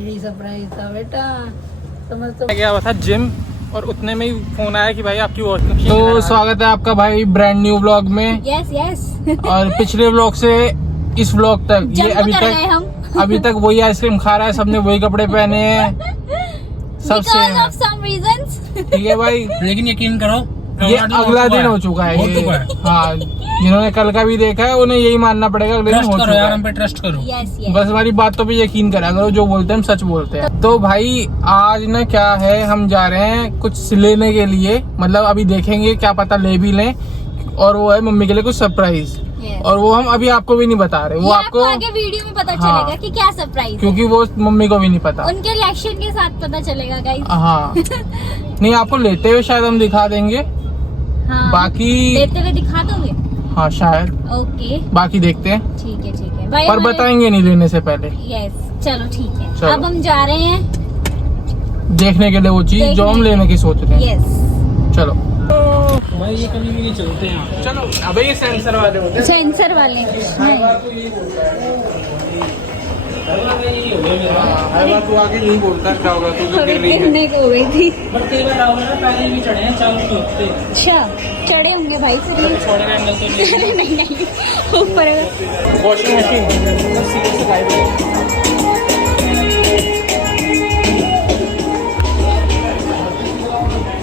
यही सरप्राइज था बेटा, समझ तो गया हुआ था जिम और उतने में ही फोन आया कि भाई आपकी वॉच तो स्वागत है आपका भाई ब्रांड न्यू व्लॉग में। यस यस और पिछले व्लॉग से इस व्लॉग तक ये अभी तक वही आइसक्रीम खा रहा है, सबने वही कपड़े पहने हैं, सब सेम है। ठीक है भाई, लेकिन यकीन करो ये अगला दिन हो चुका है ये। हाँ, जिन्होंने कल का भी देखा है उन्हें यही मानना पड़ेगा, अगले दिन हो चुका है। हम पे ट्रस्ट करो। बस हमारी बातों पे यकीन करा करो, जो बोलते हैं हम सच बोलते हैं। तो भाई आज ना क्या है, हम जा रहे हैं कुछ लेने के लिए, मतलब अभी देखेंगे, क्या पता ले भी लें, और वो है मम्मी के लिए कुछ सरप्राइज। और वो हम अभी आपको भी नहीं बता रहे, वो आपको आगे वीडियो में पता चलेगा कि क्या सरप्राइज, क्योंकि वो मम्मी को भी नहीं पता, उनके रिएक्शन के साथ पता चलेगा गाइस। हाँ नहीं, आपको लेते हुए शायद हम दिखा देंगे। हाँ, बाकी लेते हुए दिखा दोगे? हाँ शायद, ओके बाकी देखते हैं, ठीक है भाई, पर बताएंगे नहीं लेने से पहले। यस चलो ठीक है, चलो। अब हम जा रहे हैं देखने के लिए वो चीज जो हम लेने की सोच रहे हैं। यस चलो भाई ये कभी भी चलते हैं। चलो, अबे ये सेंसर वाले होते हैं। सेंसर वाले हर बार तू आके यही बोलता है क्या होगा, तू जो गिर रही है। गिरने को हो गई थी। बट कई बार राहुल ना पहले भी चढ़े हैं, चालू तो होते हैं। अच्छा चढ़े होंगे भाई फिर ये। छोड़े का एंगल तो नहीं। नहीं ऊपर वॉशिंग मशीन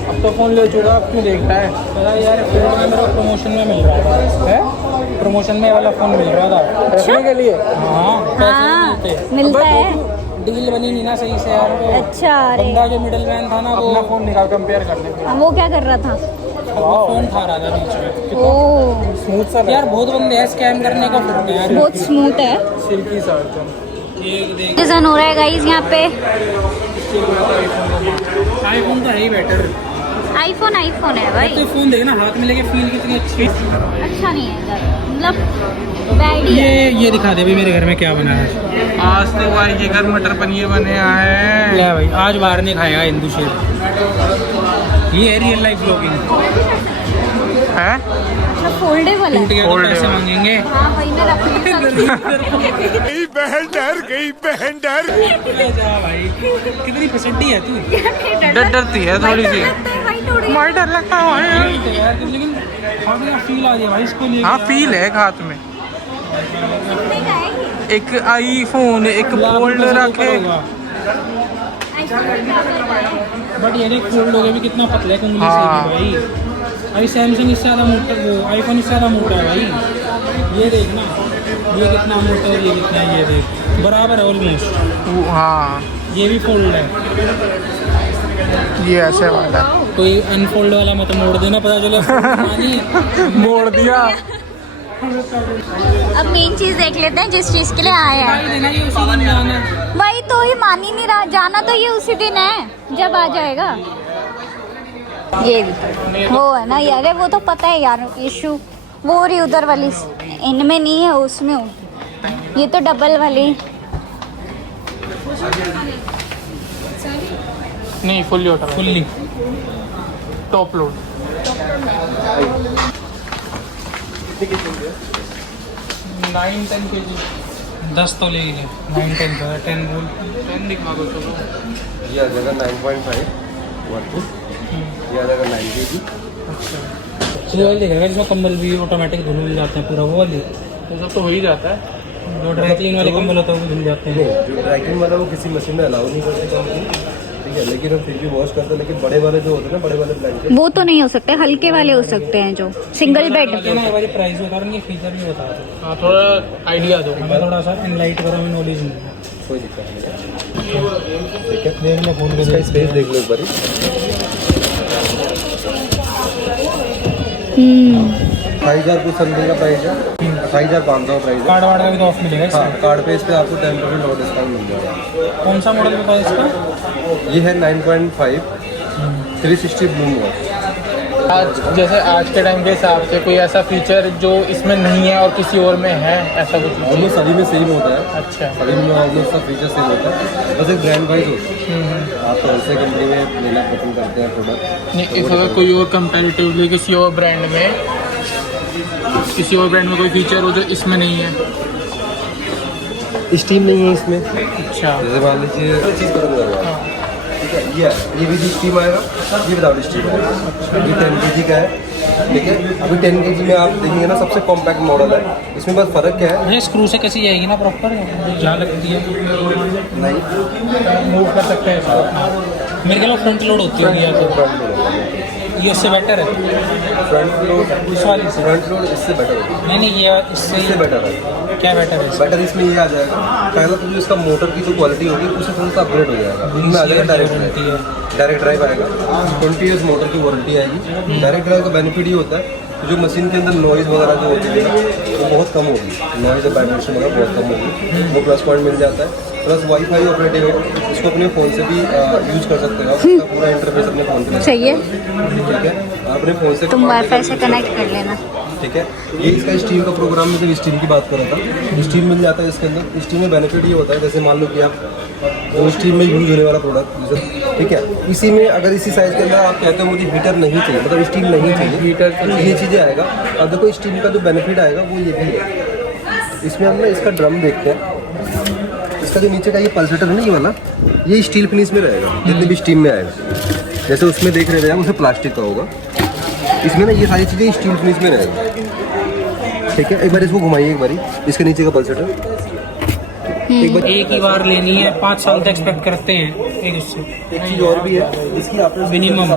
अब तो फोन ले चुका, अब क्यों देख रहा है? पता यार, फोन में मेरा प्रमोशन में मिल रहा था। है प्रमोशन में वाला फोन मिल रहा था रखने के लिए। हाँ, हाँ पैसे मिलता है। डील बनी नहीं ना सही से यार। वो अच्छा अरे बंदा जो मिडिल मैन था ना, वो अपना फोन निकाल कंपेयर कर लेंगे। वो क्या कर रहा था? फोन खा रहा था बीच में। ओ स्मूथ सा यार बहुत बंदे हैं स्कैम करने का फिरते हैं यार। बहुत स्मूथ है। सिल्की सा एकदम। ये देख, डिजाइन हो रहा है गाइस यहाँ पे। आईफोन तो है ही बेटर। आईफोन है भाई, तो फोन देखना हाथ में लेके फील कितनी अच्छी। अच्छा नहीं है मतलब बैड ही है। ये दिखा दे भाई मेरे घर में क्या बना है। आज तो भाई के घर मटर पनीर बने आए। ले भाई, आज बाहर नहीं खाएगा हिंदू शेर। ये है रियल लाइफ ब्लॉगिंग है। अच्छा फोल्डेबल है। टूट गया तो Foldable। पैसे मांगेंगे। हाँ भाई मैं रख नहीं सकती। गई बहन डर। जा भाई, कितनी फसड्डी है तू। डरती है थोड़ी सी, भाई थोड़ी मार डर लगता है यार लेकिन फील आ गया भाई इसको लिए। हाँ फील है हाथ में। कितने का है ये? एक आईफोन, एक फोल्ड रखे। बट ये देख फोल्ड हो गया भी कितना पतला है कंगली हाँ। से भी भाई। अभी सैमसंग इससे ज़्यादा मोटा, वो आईफोन इससे ज़्यादा मोटा है भाई। ये देख ना, ये कितना मोटा है, ये कितना है, ये देख बराबर है ऑलमोस्ट। हाँ ये भी फोल्ड है। ये ऐसे वाला कोई अनफोल्ड वाला मत मोड़ देना, पता चले मोड़ दिया। अब मेन चीज देख लेते हैं जिस चीज के लिए आए हैं। देना ये उसी दिन जाना। वही तो ही मान ही नहीं रहा, जाना तो ये उसी दिन है जब आ जाएगा। ये वो है ना यार, वो तो पता है यार इशू। वो रही उधर वाली, इनमें नहीं है उसमें हूँ। ये तो डबल वाली। नहीं fully automatic, fully top load. 9-10 kg। 10 तो ले ले, 9-10 का 10 बोल। 10 दिखा दो चलो। ये आ जाएगा 9.5 वर्कफुल, ये आ जाएगा 9 kg। वो वाली देखेगा जिसमें कंबल भी ऑटोमेटिक धुल मिल जाते हैं पूरा। वो वाली ये सब तो हो ही जाता है। जो ड्राई क्लीन वाले कंबल होते हैं वो भी धुल जाते हैं। जो ड्राई क्लीन वाला वो किसी मशीन में अलाउ नहीं करते कंपनी, ठीक है, लेकिन हम फिर भी वॉश करते हैं। लेकिन बड़े वाले जो होते हैं ना, बड़े वाले ब्लैंकेट, वो तो नहीं हो सकते, हल्के वाले हो सकते हैं जो सिंगल बेड। ये वाली प्राइस बता रहा हूँ, ये फीचर नहीं बता रहा। हाँ थोड़ा आइडिया दो। मैं थोड़ा सा इनलाइट करो, हमें नॉलेज नहीं है। कोई दिक्कत नहीं है। ठीक है, देख ले फोन का स्पेस देख लो एक बारी। 28,000 कुछ समथिंग का प्राइस है, 28,500 प्राइस है। कार्ड वार्ड का भी तो ऑफ मिलेगा इसमें। हाँ, कार्ड पे इस पे आपको 10% और डिस्काउंट मिल जाएगा। कौन सा मॉडल बताया इसका? ये है 9.5 360 ब्लू मोड। आज जैसे आज के टाइम के हिसाब से कोई ऐसा फीचर जो इसमें नहीं है और किसी और में है, ऐसा कुछ? ऑलमोस्ट सभी में सेम होता है। अच्छा। सभी में ऑलमोस्ट सब फीचर सेम होता है, बस एक ब्रांड वाइज होता है। आप कौन से कंपनी में लेना पसंद करते हैं प्रोडक्ट? नहीं, इस अगर कोई और कंपैरेटिवली किसी और ब्रांड में कोई फीचर हो जो इसमें नहीं है। स्टीम नहीं है इसमें। अच्छा जैसे मान लीजिए चीज़ खत्म कर रहा है, ठीक है, ये भी स्टीम आएगा, ये विदाउट स्टीम आएगा। ये 10 kg का है, ठीक है। अभी 10 kg में आप देखेंगे ना, सबसे कॉम्पैक्ट मॉडल है। इसमें बस फ़र्क क्या है, ये स्क्रू से कैसी जाएगी ना प्रॉपर, जहाँ लगती है नहीं मूव कर सकते हैं इसको। मेरे ख्याल फ्रंट लोड होती होगी या तो फ्रंट लोड, ये उससे बेटर है। फ्रंट लोड इस वाली से फ्रंट लोड इससे बेटर होगा, नहीं ये इससे इससे बेटर है। क्या बेटर है? बेटर इसमें ये आ जाएगा, पहला तो जो इसका मोटर की जो क्वालिटी होगी उससे थोड़ा सा अपग्रेड हो जाएगा। इसमें आ जाएगा डायरेक्ट ड्राइव आएगा, 20 ईयर्स मोटर की वारंटी आएगी। डायरेक्ट ड्राइव का बेनिफिट ये होता है जो मशीन के अंदर नॉइज़ वगैरह जो होती है ना, वो बहुत कम होगी, नॉइज़ और वाइब्रेशन वगैरह बहुत कम होगी, वो प्लस पॉइंट मिल जाता है। प्लस वाईफाई ऑपरेटिव है, इसको अपने फ़ोन से भी यूज़ कर सकते हो आप, इसका पूरा इंटरफेस अपने फ़ोन पे चाहिए ठीक है, अपने फ़ोन से तुम वाईफाई से कनेक्ट कर लेना। ठीक है। ये इसका स्टीम का प्रोग्राम में जब स्टीम की बात कर रहा था, स्टीम मिल जाता है इसके अंदर। स्टीम में बेनिफिट ये होता है, जैसे मान लो कि आप वो स्टीम में यूज़ होने वाला प्रोडक्ट, ठीक है, इसी में अगर इसी साइज़ के अंदर आप कहते हो मुझे हीटर नहीं चाहिए, मतलब स्टीम नहीं चाहिए, हीटर तो ये चीज़ें आएगा। अब देखो स्टीम का जो बेनिफिट आएगा वो ये भी है, इसमें हम ना इसका ड्रम देखते हैं, इसका जो नीचे का ये पल्सेटर है ना, ये वाला, ये स्टील फिनिश में रहेगा जितने भी स्टीम में आएगा। जैसे उसमें देख रहे थे आप, उसमें प्लास्टिक का होगा, इसमें ना ये सारी चीज़ें स्टील फिनिश में रहेगी, ठीक है। एक बार इसको घुमाइए, एक बारी इसके नीचे का पल्सेटर एक बार। एक ही बार लेनी है, 5 साल तक एक्सपेक्ट करते हैं एक उससे। एक चीज़ और भी है, इसकी आपने मिनिमम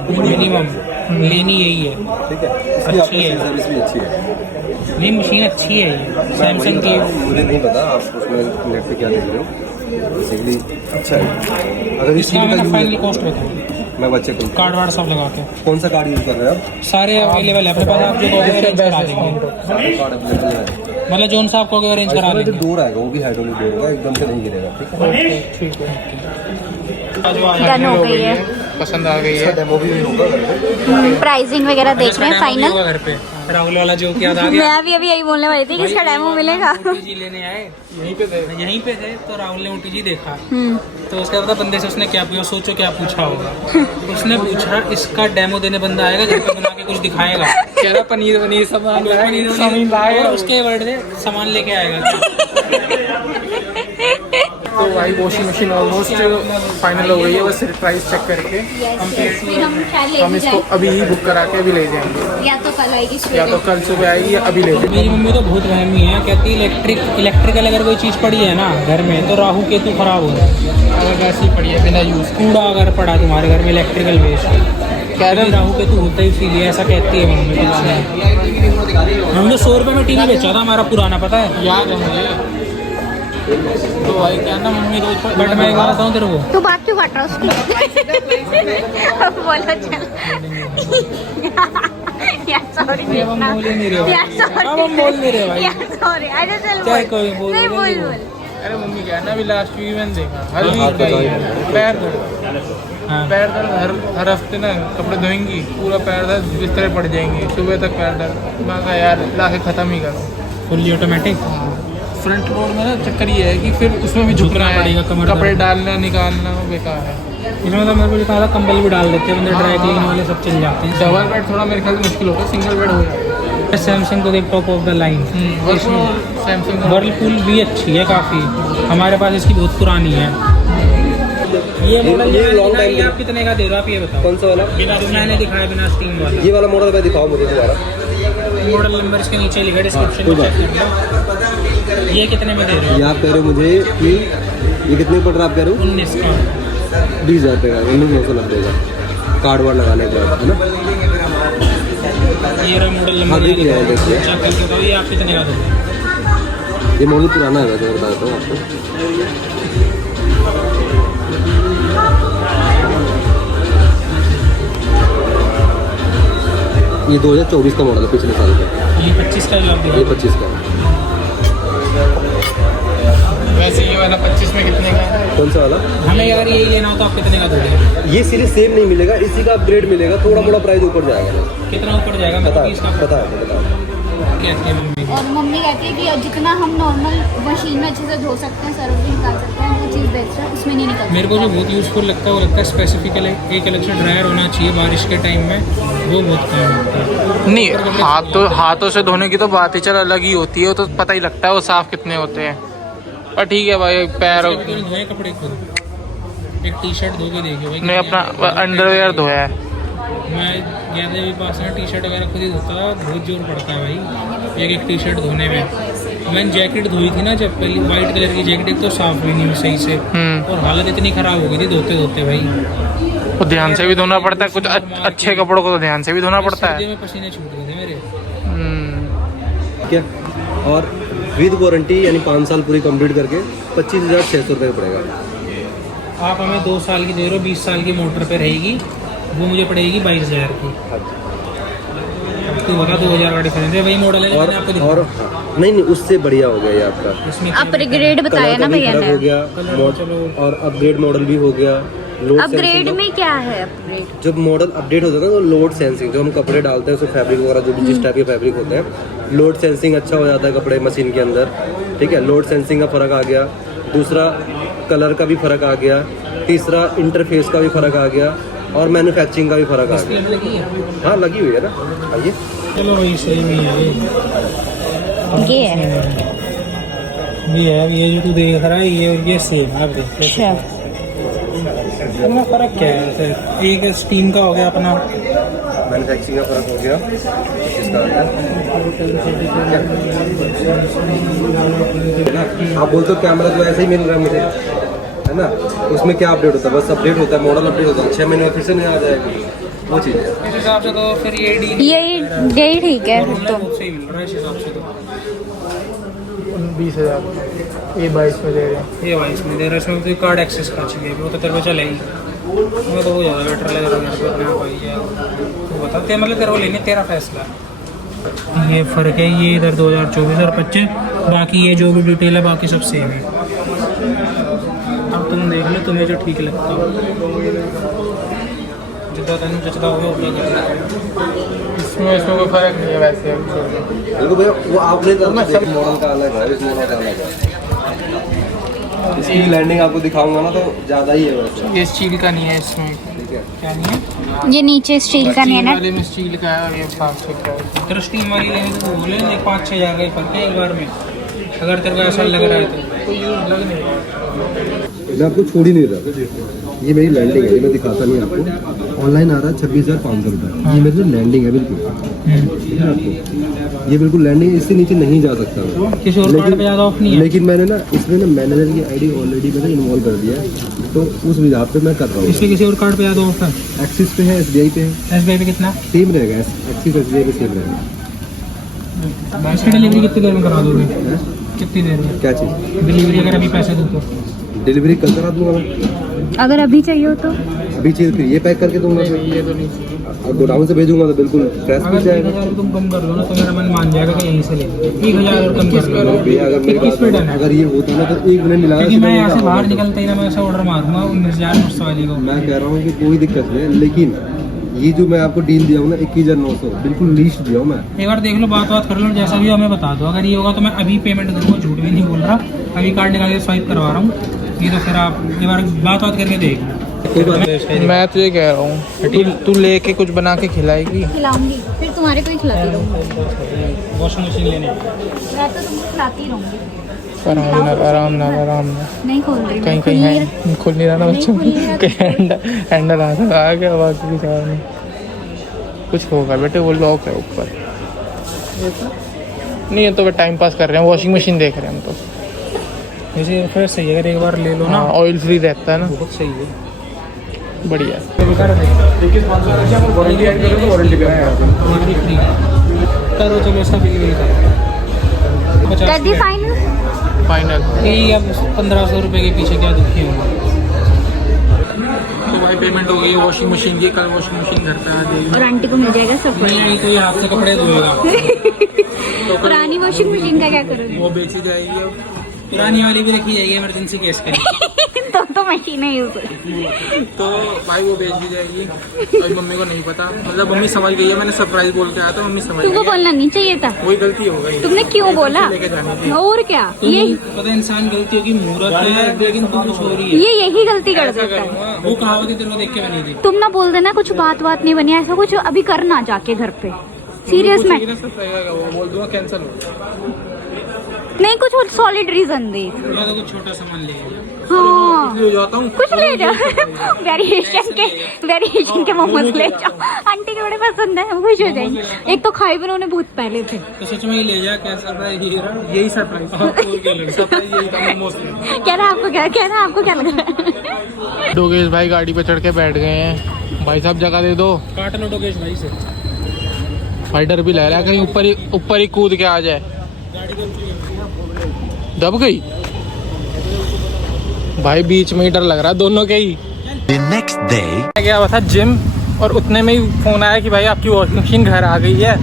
लेनी यही है। ठीक है, इसकी अच्छी आपने है। सर्विस भी अच्छी है। नहीं मशीन अच्छी है ये सैमसंग की। मुझे नहीं पता आप उसमें नेट पे क्या देख रहे हो, बेसिकली अच्छा है। अगर इस इसका चीज़ का फाइनली यूज़ कॉस्ट बताओ, मैं बच्चे को कार्ड वार्ड सब लगा के कौन सा कार्ड यूज़ कर रहे हैं आप? सारे अवेलेबल है अपने पास, आप जो कहोगे अरेंज करा देंगे। कार्ड अवेलेबल है, मतलब जोन सा आप कहोगे अरेंज करा इसमें जो देंगे। डोर आएगा वो भी हाइड्रोलिक डोर होगा, एकदम से नहीं गिरेगा, ठीक है। डन हो गई है, पसंद आ गई इसका है। डेमो भी होगा घर पे। प्राइसिंग वगैरह देख रहे हैं फाइनल। घर पे राहुल वाला जो याद आ गया। मैं भी अभी यही बोलने वाली थी कि इसका डेमो मिलेगा। OTG लेने आए, यहीं पे थे तो राहुल ने OTG देखा, हम्म, तो उसके बाद बंदे से उसने क्या पूछा, सोचो क्या पूछा होगा। उसने पूछा इसका डेमो देने बंदा आएगा घर पे बना के कुछ दिखाएगा, कह रहा पनीर वनीर सब और उसके वर्ड से सामान लेके आएगा। तो भाई वॉशिंग मशीन ऑलमोस्ट फाइनल हो गई है, बस प्राइस चेक करके हम इसको अभी ही बुक करा के अभी ले जाएंगे, या तो कल आएगी या तो कल सुबह आएगी या अभी ले जाएंगे। मेरी मम्मी तो बहुत वहमी है, कहती इलेक्ट्रिकल अगर कोई चीज़ पड़ी है ना घर में तो राहु केतु खराब हो जाए। अगर वैसे ही पड़ी है बिना यूज़ कूड़ा अगर पड़ा तुम्हारे घर में इलेक्ट्रिकल वेस्ट, कह रहे राहु केतु होता ही इसीलिए, ऐसा कहती है मम्मी। हमने 100 रुपये में टीवी बेचा था हमारा पुराना, पता है, याद है मुझे। तो भाई क्या ना मम्मी रोज बट मैं एक बात बताऊँ तेरे को, तू बात क्यों काट रहा है उसकी? बोलो चल। यार सॉरी अब हम बोल ही नहीं रहे भाई। यार सॉरी, अब हम बोल नहीं रहे भाई। यार सॉरी, अरे चल चाहे बोल। कोई बोल, नहीं बोल, बोल बोल। बोल। अरे मम्मी क्या है ना, अभी लास्ट वीक मैंने देखा हर हाँ, वीक का ही है, बताइए। पैर दर्द, हाँ। पैर दर्द हर हफ्ते ना कपड़े धोएंगी, पूरा पैर दर्द बिस्तर पड़ जाएंगे, सुबह तक पैर दर्द। मैं कहा यार ला के ख़त्म ही करो। Fully automatic. फ्रंट लोड में ना चक्कर ये है कि फिर उसमें भी झुकना पड़ेगा, है, कमर कपड़े दर्द। डालना निकालना वो बेकार है। इसमें तो मेरे को लिखा था कंबल भी डाल देते हैं बंदे, ड्राई क्लीन वाले सब चल जाते हैं। डबल बेड थोड़ा मेरे ख्याल से मुश्किल होता है, सिंगल बेड हो जाता है। सैमसंग तो देख top of the line. Samsung Whirlpool भी अच्छी है काफ़ी, हमारे पास इसकी बहुत पुरानी है। ये मॉडल ये long time ये आप कितने का दे रहे हो, आप ये बताओ। कौन सा वाला? बिना मैंने दिखाया, बिना स्टीम वाला। ये वाला मॉडल मैं दिखाओ मुझे दोबारा। मॉडल नंबर इसके नीचे लिखा है डिस्क्रिप्शन कोई में, बात चेक कर लो। ये कितने में दे रहे हो? ये आप कह रहे हो मुझे कि ये कितने पड़ रहा आप कह रहे हो? 19 का। 20,000 रुपये का, 19,990 का कार्ड वार्ड लगाने के बाद, है ना? ये रहा मॉडल हाँ नंबर, देख लिया है, देख लिया। चेक करके बताओ ये आप कितने का दोगे। ये मॉडल पुराना है वैसे, मैं बताता हूँ आपको। ये 2024 का मॉडल है, पिछले साल का। ये 25 का जो आप ये दिखाओ। 25 का है। वैसे ये वाला 25 में कितने का है? कौन सा वाला? हमें यार यही लेना हो तो आप कितने का दोगे? ये सीरीज सेम नहीं मिलेगा, इसी का अपग्रेड मिलेगा, थोड़ा मोड़ा प्राइस ऊपर जाएगा। कितना ऊपर जाएगा? मैं पता तो है, 20 का पता है, पता है। कहती है मम्मी। और मम्मी कहती है कि जितना हम नॉर्मल मशीन में अच्छे से धो सकते हैं, सर्फ भी निकाल सकते हैं, वो चीज़ बेस्ट है, उसमें नहीं निकलता। मेरे को जो बहुत यूज़फुल लगता है वो लगता है स्पेसिफिकल एक अलग से ड्रायर होना चाहिए बारिश के टाइम में, वो बहुत काम होता है। नहीं हाथों से धोने की तो बात ही चल अलग ही होती है, वो तो पता ही लगता है वो साफ कितने होते हैं। और ठीक है भाई पैर मैंने धोए कपड़े खुद, एक टी शर्ट धो के देखियो भाई। ने अपना अंडरवेयर धोया है। मैं गया था अभी पास में, टी शर्ट वगैरह खुद ही धोता था, बहुत जोर पड़ता है भाई एक टी शर्ट धोने में। मैंने जैकेट धोई थी ना जब पहली, वाइट कलर की जैकेट, एक तो साफ भी नहीं हुई सही से, और हालत इतनी खराब हो गई थी धोते धोते भाई। तो ध्यान से भी धोना पड़ता है, कुछ अच्छे कपड़ों को तो ध्यान से भी धोना पड़ता है। में पसीने छूट गए थे मेरे। क्या और विद वारंटी यानी 5 साल पूरी कंप्लीट करके 25,600 रुपये पड़ेगा। आप हमें 2 साल की दे रहे हो, 20 साल की मोटर पे रहेगी, वो मुझे पड़ेगी 22,000 की। तो बता 2,000 का डिफरेंस है, वही मॉडल है मैंने आपको और नहीं उससे बढ़िया हो गया ये आपका। इसमें अपग्रेड बताया ना भैया हो ने। गया और अपग्रेड मॉडल भी हो गया। अपग्रेड में क्या है अपग्रेड? जब मॉडल अपडेट होता है ना तो लोड सेंसिंग, जो हम कपड़े डालते हैं उसमें फैब्रिक वगैरह जो भी जिस टाइप के फैब्रिक होते हैं, लोड सेंसिंग अच्छा हो जाता है कपड़े मशीन के अंदर। ठीक है, लोड सेंसिंग का फ़र्क आ गया। दूसरा कलर का भी फ़र्क आ गया। तीसरा इंटरफेस का भी फ़र्क आ गया और मैन्युफैक्चरिंग का भी फ़र्क आ गया। हाँ लगी हुई है ना, आइए। चलो वही सही नहीं है ये है ये जो तू देख रहा है ये और ये सेम है। आप देख अच्छा, इतना फर्क क्या है सर? एक स्टीम का हो गया अपना, मैन्युफैक्चरिंग का फ़र्क हो गया इसका है ना। आप बोलते हो कैमरा तो ऐसे ही मिल रहा है मुझे, है ना। उसमें क्या अपडेट होता है? बस अपडेट होता है, मॉडल अपडेट होता है, 6 महीने में फिर से नहीं आ जाएगा वो चीज़ है। इस हिसाब से तो फिर ये डील यही ठीक है तो। सही मिल रहा है इस हिसाब से तो। 20,000 ये 22 में दे रहे हैं। ये भाई इसमें दे रहा है, इसमें तो कार्ड एक्सेस का चाहिए, वो तो तेरे को चलेगी। मैं तो वो ज़्यादा बेटर लग रहा है मेरे को अपने आप ही है। तो बता ते मतलब तेरे को लेने, तेरा फैसला। ये फ़र्क है, ये इधर 2024 और 25, बाकी ये जो भी डिटेल है बाकी सब सेम है। अब तुम देख लो तुम्हें जो ठीक लगता हो, जितना तेन जचता होगा उतना कर। इसमें कोई फर्क नहीं है वैसे। देखो भैया वो आपने तो सब मॉडल का अलग है, इस मॉडल का अलग है। इसकी लैंडिंग आपको दिखाऊंगा ना तो ज़्यादा ही है वैसे। ये स्टील का नहीं है इसमें। ठीक है, क्या नहीं है? ये नीचे स्टील का नहीं है ना। वाले में स्टील का है और ये प्लास्टिक का है। तेरा स्टीम वाली लेने तो बोले 5-6 हज़ार का ही फर्क है एक बार में, अगर तेरे को ऐसा लग रहा है तो। कोई यूज लग नहीं रहा। मैं आपको छोड़ ही नहीं रहा। ये मेरी लैंडिंग है, ये मैं दिखाता नहीं आपको। ऑनलाइन आ रहा है 26,500 रुपये। ये मेरी लैंडिंग है बिल्कुल, ठीक है आपको। ये बिल्कुल लैंडिंग है, इससे नीचे नहीं जा सकता मैं। किसी और कार्ड पे ज़्यादा ऑफ नहीं है। लेकिन मैंने ना इसमें ना मैनेजर की आईडी ऑलरेडी मैंने इन्वॉल्व कर दिया है, तो उस हिसाब पे मैं कर रहा हूँ। इसमें किसी और कार्ड पे ज़्यादा ऑफ है? एक्सिस पे है, SBI पे है, SBI पे कितना? सेम रहेगा। एक्सिस SBI पे सेम रहेगा। इसकी डिलीवरी कितनी देर में करा दोगे? है? कितनी देर में क्या चीज़? डिलीवरी अगर अभी पैसे दो तो? डिलीवरी कल करा दूंगा मैं। अगर अभी चाहिए हो तो अभी चीज़ फिर ये पैक करके दूंगा फिर। ये तो नहीं। और गोडाउन से भेजूंगा तो बिल्कुल फ्रेश मिल अगर जाएगा। 1,000 तुम कम कर दो ना तो मेरा मन मान जाएगा कि यहीं से ले लो। 1,000 और कम कर लो। भैया अगर मेरी किस पे बात डन है? अगर ये होता ना तो एक मिनट मिला क्योंकि मैं यहाँ से बाहर निकलते ही ना मैं ऐसा ऑर्डर मारूंगा 19,000 वाली को। मैं कह रहा हूँ कि कोई दिक्कत नहीं है, लेकिन ये जो मैं आपको डील दिया हूँ ना 21,900 बिल्कुल लीस्ट दिया हूँ मैं। एक बार देख लो, बात कर लो, जैसा भी हो हमें बता दो। अगर ये होगा तो मैं अभी पेमेंट करूँगा, झूठ भी नहीं बोल रहा। अभी कार्ड निकाल के स्वाइप करवा रहा हूँ। ये तो फिर आप एक बार बात करके देख लो। कोई बात नहीं। मैं तुझे कह रहा हूँ तू लेके कुछ बना के खिलाएगी। खिलाऊंगी, फिर तुम्हारे को ही खिलाती रहूंगी। वॉशिंग मशीन लेने मैं तो तुमको खिलाती रहूंगी। आराम ना नहीं खोल रही, कहीं मैं कहीं है खुल नहीं रहा ना बच्चों नहीं खुल रहा तो कहीं हैंडल आ गया बाकी में कुछ होगा बेटे। वो लॉक है ऊपर, नहीं है तो टाइम पास कर रहे हैं, वॉशिंग मशीन देख रहे हैं हम तो। वैसे फिर सही है, अगर एक बार ले लो ना ऑयल फ्री रहता है ना, बहुत सही है। बढ़िया। वारंटी फ्री करो, चलो इसका बिल भी करो। कर दी फाइनल। फाइनल यही अब 1,500 रुपये के पीछे क्या दुखी होगा। तो भाई पेमेंट हो गई वॉशिंग मशीन की। कल वॉशिंग मशीन घर पे आ जाएगी और आंटी को मिल जाएगा सब कुछ। नहीं कोई हाथ से कपड़े धोएगा। पुरानी वॉशिंग मशीन का क्या करोगे? वो बेची जाएगी अब। पुरानी वाली भी रखी जाएगी, इमरजेंसी केस के लिए। तो मशीनें यूज हो। तो भाई वो बेच दी जाएगी। और मम्मी को नहीं पता, मतलब मम्मी समझ गई है। मैंने सरप्राइज बोल के आया था, मम्मी समझ तुमको गई है। बोलना नहीं चाहिए था। वही गलती हो गई। तुमने क्यों बोला? लेके जाने की। और क्या, ये पता इंसान गलतियों की मूर्त है, लेकिन तू कुछ हो रही है। ये यही गलती कर देता है। वो कहावत तेरे को देख के बनी थी। तुम ना बोल देना कुछ बात नहीं बनी, ऐसा कुछ अभी करना जाके घर पे। सीरियस में वो बोल दूंगा कैंसिल हो गया। नहीं कुछ सॉलिड रीजन दे। मैं तो कुछ छोटा सामान ले हाँ ले जाता हूँ। कुछ ले जाओ। वेरिएशन के मोमोज ले जाओ, आंटी के बड़े पसंद है, वो खुश हो जाएंगे। एक तो खाए भी उन्होंने बहुत पहले थे। तो सच में ही ले जा। क्या सरप्राइज यही सरप्राइज सरप्राइज यही था मोमोज। कह रहा है आपको क्या लग रहा है? डोगेश भाई गाड़ी पे चढ़ के बैठ गए हैं। भाई साहब जगह दे दो। काट लो डोगेश भाई से। भाई डर भी लग रहा है कहीं ऊपर ही कूद के आ जाए। दब गई भाई, बीच में ही डर लग रहा है दोनों के ही। नेक्स्ट डे मैं गया हुआ था जिम और उतने में ही फोन आया कि भाई आपकी वॉशिंग मशीन घर आ गई है।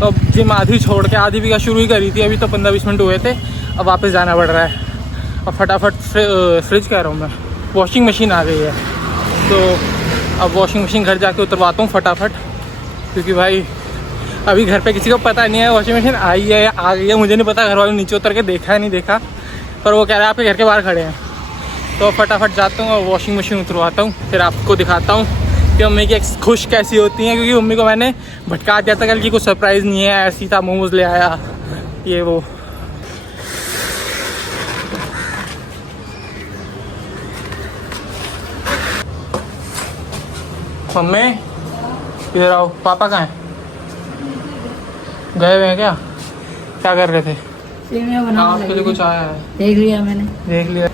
तो जिम आधी छोड़ के आधी भी का शुरू ही करी थी, अभी तो 15-20 मिनट हुए थे। अब वापस जाना पड़ रहा है। अब फटाफट फ्रिज कह रहा हूँ मैं, वॉशिंग मशीन आ गई है। तो अब वॉशिंग मशीन घर जाके उतरवाता हूँ फटाफट, क्योंकि भाई अभी घर पे किसी को पता नहीं है वॉशिंग मशीन आई है या आ गई है। मुझे नहीं पता, घर वालों ने नीचे उतर के देखा है नहीं देखा, पर वो कह रहा है आपके घर के बाहर खड़े हैं। तो फटाफट जाता हूँ और वॉशिंग मशीन उतरवाता हूँ, फिर आपको दिखाता हूँ कि मम्मी की खुश कैसी होती हैं। क्योंकि मम्मी को मैंने भटका दिया था कल की कुछ सरप्राइज़ नहीं है, ऐसी था मोमोज ले आया ये वो। मम्मी इधर आओ, पापा कहाँ हैं? गए हुए हैं क्या? क्या कर रहे थे? सेवियां बना आपके लिए कुछ आया है, देख लिया मैंने। देख लिया।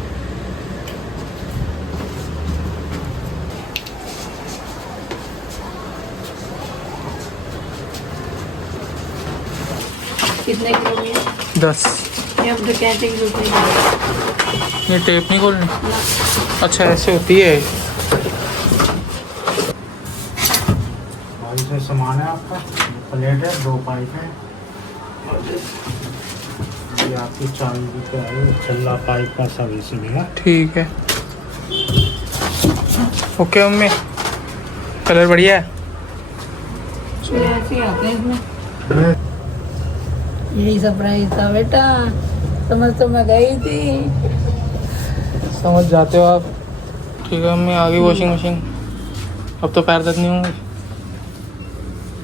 कितने किलो में? 10। ये अब तो कहते हैं रुपये। ये टेप नहीं खोलनी? अच्छा ऐसे होती है। से सामान है आपका, प्लेट है, 2 पाइप है, ये आपकी 40 रुपये है। छल्ला पाइप का सर्विसिंग है। ठीक है, ओके मम्मी। कलर बढ़िया है। ऐसे ही आते हैं इसमें। यही सरप्राइज था बेटा, समझ तो मैं गई थी। समझ जाते हो आप। ठीक है मम्मी, आ गई वॉशिंग मशीन। अब तो पैर दर्द नहीं होंगे।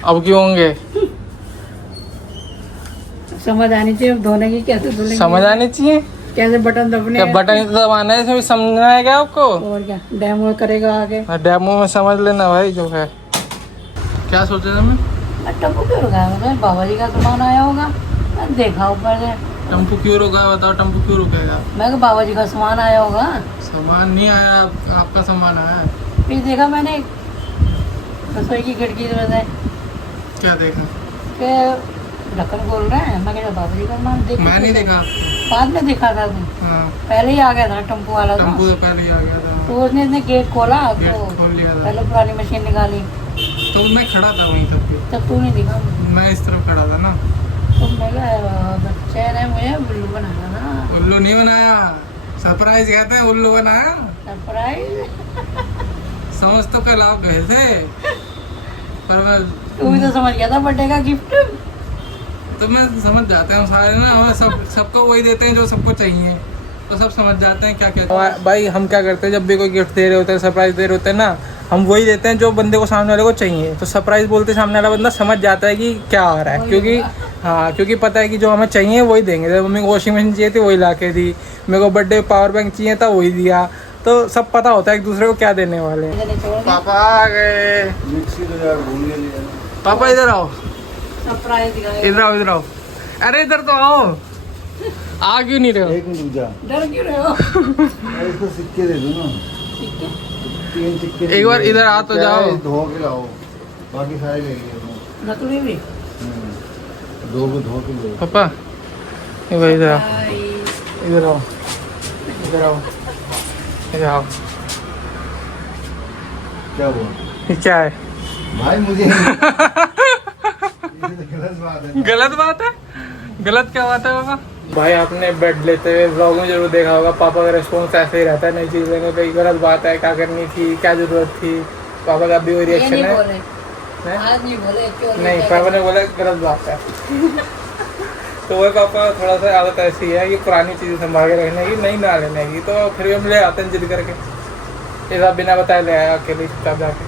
अब क्यों होंगे? समझ आनी चाहिए अब धोने की, कैसे धुलेंगे, समझ आनी चाहिए। कैसे बटन दबने क्या हैं। बटन तो दबाना है, इसमें भी समझना है क्या आपको? और क्या डेमो करेगा आगे। डेमो में समझ लेना भाई जो है। क्या सोचे थे मैं? टम्पू क्यों रुका है? बाबा जी का सामान आया होगा, मैं देखा ऊपर से। टम्पू क्यों रुका है बताओ? टम्पू क्यों रुकेगा? मैं कहा बाबा जी का सामान आया होगा, सामान नहीं आया, आपका सामान आया है। फिर देखा मैंने रसोई की खिड़की में क्या देखा? के ढक्कन खोल रहे हैं। मैं कहा बाबा जी का सामान देख। मैं नहीं देखा। बाद में देखा था तुम, हाँ, पहले ही आ गया था टम्पू वाला। टम्पू तो पहले ही आ गया था। तो उसने गेट खोला तो गेट खोल लिया था। पहले पुरानी मशीन निकाली, तो मैं खड़ा था वहीं तक के। तब तू नहीं दिखा। मैं इस तरफ खड़ा था ना। तो मैं कहा बच्चे ने मुझे उल्लू बनाया ना। उल्लू नहीं बनाया, सरप्राइज कहते हैं, उल्लू बनाया। सरप्राइज। समझ तो कल आप गए थे, पर मैं तू भी तो समझ गया था बर्थडे का गिफ्ट। तो मैं समझ जाते हैं सारे ना, और सबको वही देते हैं जो सबको चाहिए, तो सब समझ जाते हैं क्या क्या। भाई हम क्या करते हैं, जब भी कोई गिफ्ट दे रहे होते हैं, सरप्राइज दे रहे होते हैं ना, हम वही देते हैं जो बंदे को सामने वाले को चाहिए। तो सरप्राइज बोलते सामने वाला बंदा समझ जाता है कि क्या आ रहा है, क्योंकि हाँ, क्योंकि पता है कि जो हमें चाहिए वही देंगे। जब मम्मी को वॉशिंग मशीन चाहिए थी वही ला के दी, मेरे को बर्थडे पावर बैंक चाहिए था वही दिया। तो सब पता होता है एक दूसरे को क्या देने वाले हैं। पापा आ गए। पापा इधर आओ, सरप्राइज इधर आओ, इधर आओ। अरे इधर तो आओ। आ क्यों नहीं रहे हो? एक मिनट रुक जा, डर क्यों रहे हो? इसको सिक्के दे दो ना, 3 सिक्के। एक बार इधर आ तो जाओ। धो के लाओ, बाकी सारे ले लिए। नकली भी 2 को धो के ले। पापा ये भाई इधर आओ, इधर आओ, इधर आओ, इधर आओ। क्या हुआ ये क्या है भाई? मुझे गलत बात है। गलत बात है? गलत क्या बात है पापा? भाई आपने बेड लेते हुए ब्लॉग में जरूर देखा होगा, पापा का रिस्पॉन्स ऐसे ही रहता है नई चीज लेने पे। गलत बात है, क्या करनी थी, क्या जरूरत थी। पापा का भी वही रिएक्शन है। आज नहीं बोले क्यों नहीं, पापा ने बोला गलत बात है। तो वही पापा थोड़ा सा आदत ऐसी है कि पुरानी चीज़ें संभाल के रखने की, नई ना लेने की। तो फिर भी हम ले आते हैं जिद करके। ये सब बिना बताए ले आया अकेले तब जाके।